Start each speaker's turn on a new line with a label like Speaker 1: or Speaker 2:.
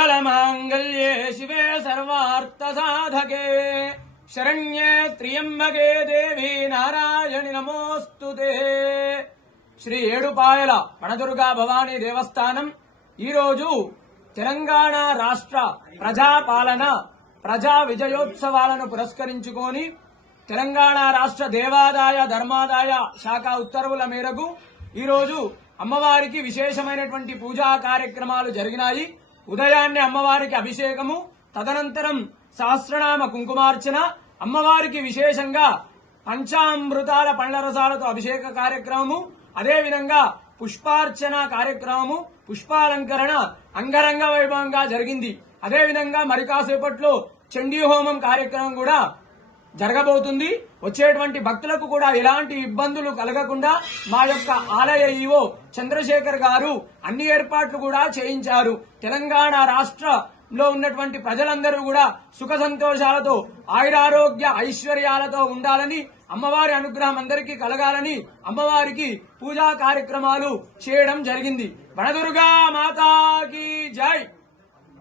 Speaker 1: మంగళమాంగళ్యే శివే సర్వార్థసాధకే. శరణ్యే త్రియంబకే దేవి నారాయణి నమోస్తుతే. శ్రీ ఏడుపాయల పణదుర్గా భవానీ దేవస్థానం. ఈరోజు తెలంగాణ రాష్ట్ర ప్రజాపాలన ప్రజా విజయోత్సవాలను పురస్కరించుకొని తెలంగాణ రాష్ట్ర దేవాదాయ ధర్మాదాయ శాఖ ఉత్తర్వుల మేరకు ఈరోజు అమ్మవారికి విశేషమైనటువంటి పూజా కార్యక్రమాలు జరిగినాయి. ఉదయాన్నే అమ్మవారికి అభిషేకము తదనంతరం సహస్రనామ కుంకుమార్చన అమ్మవారికి విశేషంగా పంచామృతాల పండ్లరసాలతో అభిషేక కార్యక్రమము అదేవిధంగా పుష్పార్చన కార్యక్రమము పుష్పాలంకరణ అంగరంగ వైభవంగా జరిగింది. అదేవిధంగా మరి కాసేపట్లో చండీ హోమం కార్యక్రమం కూడా జరగబోతుంది. వచ్చేటువంటి భక్తులకు కూడా ఎలాంటి ఇబ్బందులు కలగకుండా మా యొక్క ఆలయ ఈవో చంద్రశేఖర్ గారు అన్ని ఏర్పాట్లు కూడా చేయించారు. తెలంగాణ రాష్ట్రంలో ఉన్నటువంటి ప్రజలందరూ కూడా సుఖ సంతోషాలతో ఆయురారోగ్య ఐశ్వర్యాలతో ఉండాలని అమ్మవారి అనుగ్రహం అందరికీ కలగాలని అమ్మవారికి పూజా కార్యక్రమాలు చేయడం జరిగింది. వనదుర్గా మాతా